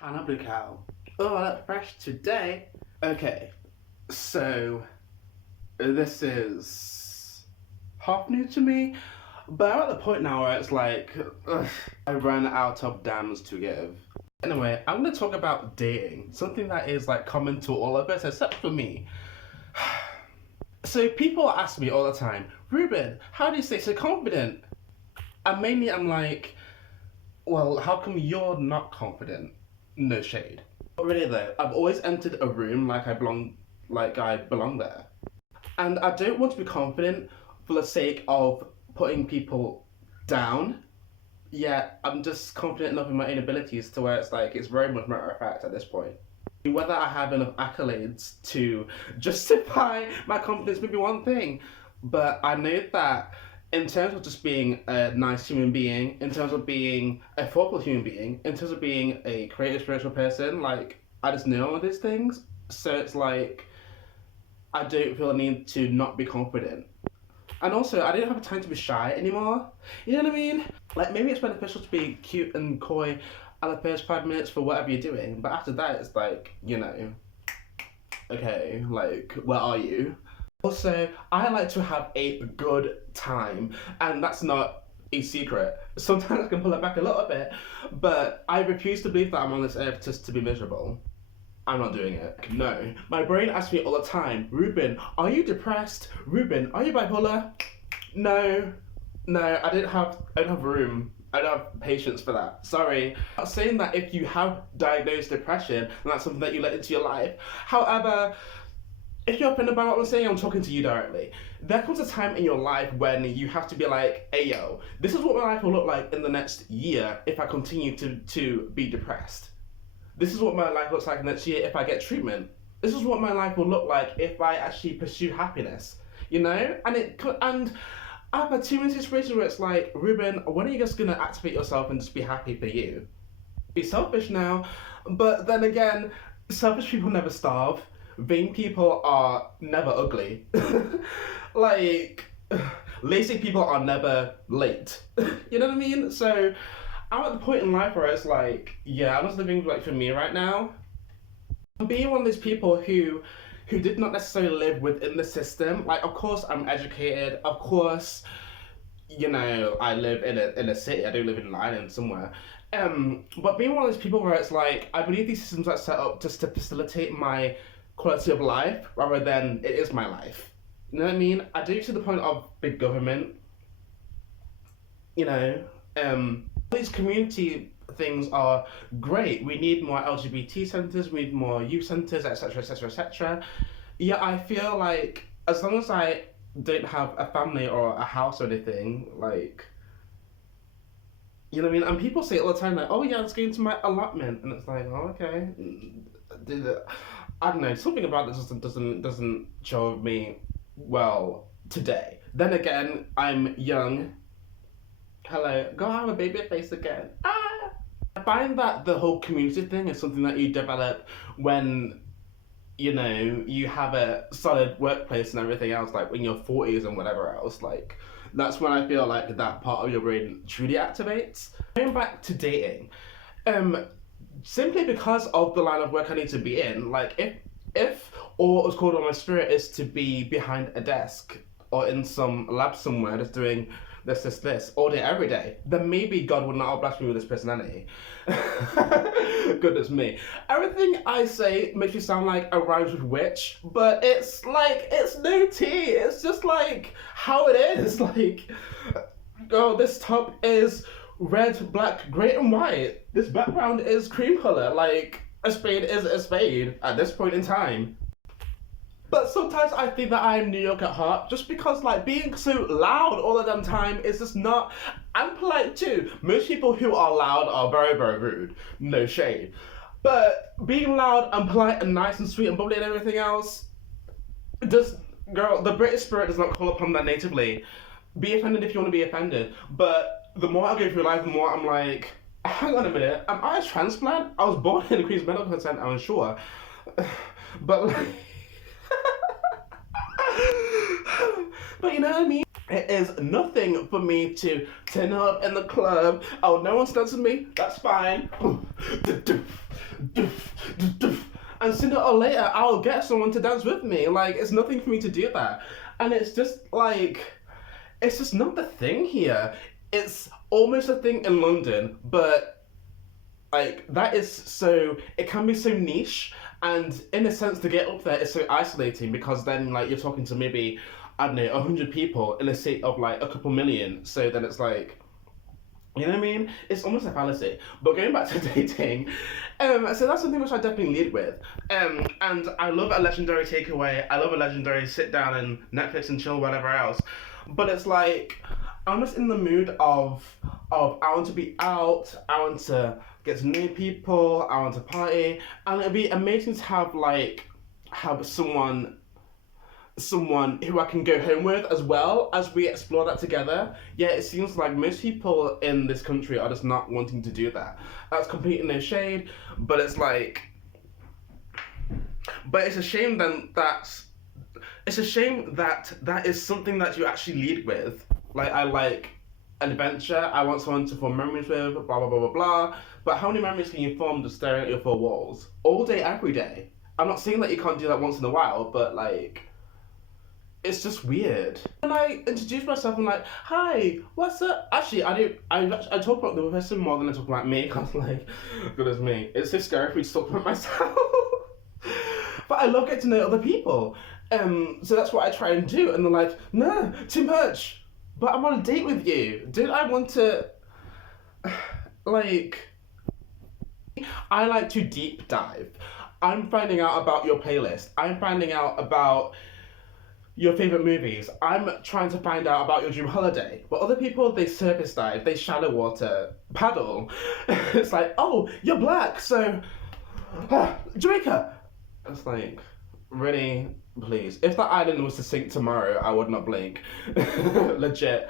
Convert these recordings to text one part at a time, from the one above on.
Hannah Blue Cow. Oh, I look fresh today. Okay, so this is half new to me, but I'm at the point now where it's like, I ran out of dams to give. Anyway, I'm gonna talk about dating, something that is like common to all of us except for me. So people ask me all the time, Ruben, how do you stay so confident? And mainly I'm like, well, how come you're not confident? No shade. But really though, I've always entered a room like I belong there. And I don't want to be confident for the sake of putting people down. Yet I'm just confident enough in my own abilities to where it's like it's very much matter of fact at this point. Whether I have enough accolades to justify my confidence may be one thing, but I know that in terms of just being a nice human being, in terms of being a thoughtful human being, in terms of being a creative spiritual person, like I just know all these things. So it's like I don't feel a need to not be confident. And also, I don't have time to be shy anymore. You know what I mean? Like, maybe it's beneficial to be cute and coy at the first 5 minutes for whatever you're doing, but after that, it's like, okay, like, where are you? Also, I like to have a good time, and that's not a secret. Sometimes I can pull it back a little bit, but I refuse to believe that I'm on this earth just to be miserable. I'm not doing it. No. My brain asks me all the time, Ruben, are you depressed? Ruben, are you bipolar? No. I don't have room. I don't have patience for that. Sorry. I'm not saying that if you have diagnosed depression, and that's something that you let into your life. However, if you're offended by what I'm saying, I'm talking to you directly. There comes a time in your life when you have to be like, hey yo, this is what my life will look like in the next year if I continue to be depressed. This is what my life looks like next year if I get treatment. This is what my life will look like if I actually pursue happiness, And I've had too many situations where it's like, Ruben, when are you just gonna activate yourself and just be happy for you? Be selfish now, but then again, selfish people never starve. Vain people are never ugly. Like, lazy people are never late. You know what I mean? So I'm at the point in life where it's like, yeah, I'm just living like for me right now. I'm being one of those people who did not necessarily live within the system. Like, of course, I'm educated. Of course, I live in a city. I don't live in an island somewhere. But being one of those people where it's like, I believe these systems are set up just to facilitate my quality of life rather than it is my life. You know what I mean? I do to the point of big government. These community things are great. We need more LGBT centres, we need more youth centres, etc., etc., etc. Yeah, I feel like as long as I don't have a family or a house or anything, like, you know what I mean? And people say it all the time, like, oh yeah, let's go into my allotment, and it's like, oh okay, I don't know, something about this doesn't show me well today. Then again, I'm young. Hello, go have a baby face again. Ah! I find that the whole community thing is something that you develop when, you have a solid workplace and everything else, like when you're 40s and whatever else, like, that's when I feel like that part of your brain truly activates. Going back to dating, simply because of the line of work I need to be in, like, if all what's called on my spirit is to be behind a desk or in some lab somewhere just doing this, all day, every day, then maybe God would not have blessed me with this personality. Goodness me. Everything I say makes me sound like a rhymes with witch, but it's like, it's no tea. It's just like how it is. Like, oh, this top is red, black, grey, and white. This background is cream colour. Like, a spade is a spade at this point in time. But sometimes I think that I'm New York at heart, just because like being so loud all the damn time is just not. I'm polite too. Most people who are loud are very, very rude. No shade. But being loud and polite and nice and sweet and bubbly and everything else, girl, the British spirit does not call upon that natively. Be offended if you want to be offended. But the more I go through life, the more I'm like, hang on a minute, am I a transplant? I was born in the Queen's Medical Centre, I'm sure. But like, but you know what I mean? It is nothing for me to turn up in the club. Oh, no one's dancing with me? That's fine. And sooner or later, I'll get someone to dance with me. Like, it's nothing for me to do that. And it's just like, it's just not the thing here. It's almost a thing in London, but like, that is so, it can be so niche. And in a sense, to get up there is so isolating because then, like, you're talking to maybe, I don't know, 100 people in a city of like a couple million. So then it's like, you know what I mean? It's almost a fallacy. But going back to dating, so that's something which I definitely lead with. And I love a legendary takeaway. I love a legendary sit down and Netflix and chill, whatever else. But it's like, I'm just in the mood of I want to be out. I want to get to know people. I want to party, and it'd be amazing to have someone who I can go home with as well as we explore that together. Yeah, it seems like most people in this country are just not wanting to do that. That's completely no shade, but it's like, but it's a shame then it's a shame that that is something that you actually lead with. Like, I like adventure, I want someone to form memories with, blah, blah, blah, blah, blah. But how many memories can you form just staring at your four walls? All day, every day. I'm not saying that you can't do that once in a while, but like, it's just weird. When I introduce myself, I'm like, hi, what's up? Actually, I talk about the person more than I talk about me, because like, goodness me, it's so scary for me to talk about myself. But I love getting to know other people. So that's what I try and do. And they're like, no, too much. But I'm on a date with you. Did I want to, like, I like to deep dive. I'm finding out about your playlist. I'm finding out about your favorite movies. I'm trying to find out about your dream holiday. But other people, they surface dive, they shallow water, paddle. It's like, oh, you're black, so, Jamaica. It's like, really, please. If that island was to sink tomorrow, I would not blink. Legit.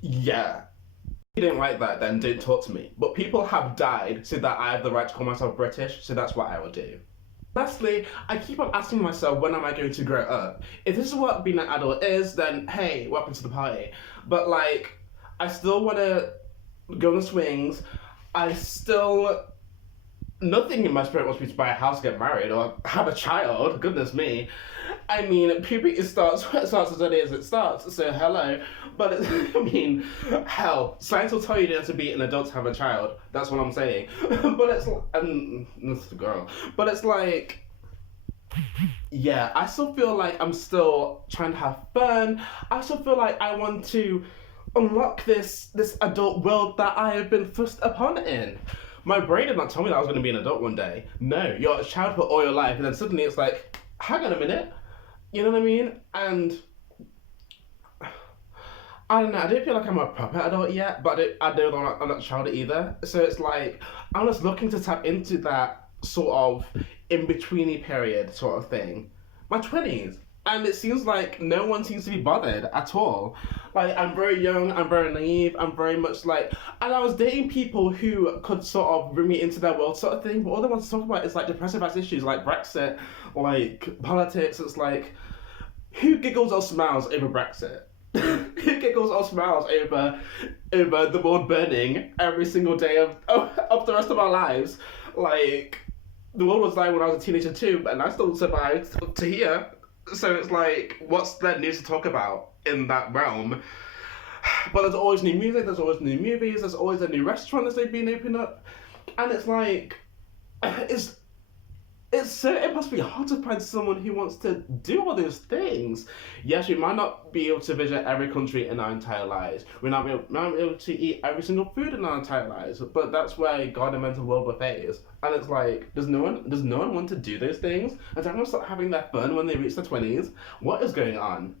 Yeah. If you didn't like that, then don't talk to me. But people have died so that I have the right to call myself British, so that's what I would do. Lastly, I keep on asking myself, when am I going to grow up? If this is what being an adult is, then hey, welcome to the party. But like, I still want to go on the swings. Nothing in my spirit wants me to buy a house, get married, or have a child. Goodness me. I mean, puberty starts as early as it starts, so hello. But I mean, hell, science will tell you to be an adult to have a child. That's what I'm saying. But it's that's the girl. But it's like, yeah, I still feel like I'm still trying to have fun. I still feel like I want to unlock this adult world that I have been thrust upon in. My brain did not tell me that I was going to be an adult one day. No, you're a child for all your life, and then suddenly it's like, hang on a minute. You know what I mean? And I don't know, I don't feel like I'm a proper adult yet, but I know that I'm not a child either. So it's like, I'm just looking to tap into that sort of in-betweeny period sort of thing. My 20s. And it seems like no one seems to be bothered at all. Like, I'm very young, I'm very naive, I'm very much like, and I was dating people who could sort of bring me into their world sort of thing, but all they want to talk about is like depressive ass issues like Brexit, like politics. It's like, who giggles or smiles over Brexit? Who giggles or smiles over the world burning every single day of the rest of our lives? Like, the world was dying when I was a teenager too, and I still survived to here. So it's like, what's there news to talk about in that realm? But there's always new music, there's always new movies, there's always a new restaurant that's been opened up. And it's like, it's so impossibly hard to find someone who wants to do all those things. Yes, we might not be able to visit every country in our entire lives. We might not be able to eat every single food in our entire lives. But that's where God invented world buffets. And it's like, does no one want to do those things? And does everyone start having their fun when they reach their 20s? What is going on?